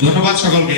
ধন্যবাদ সকলকে।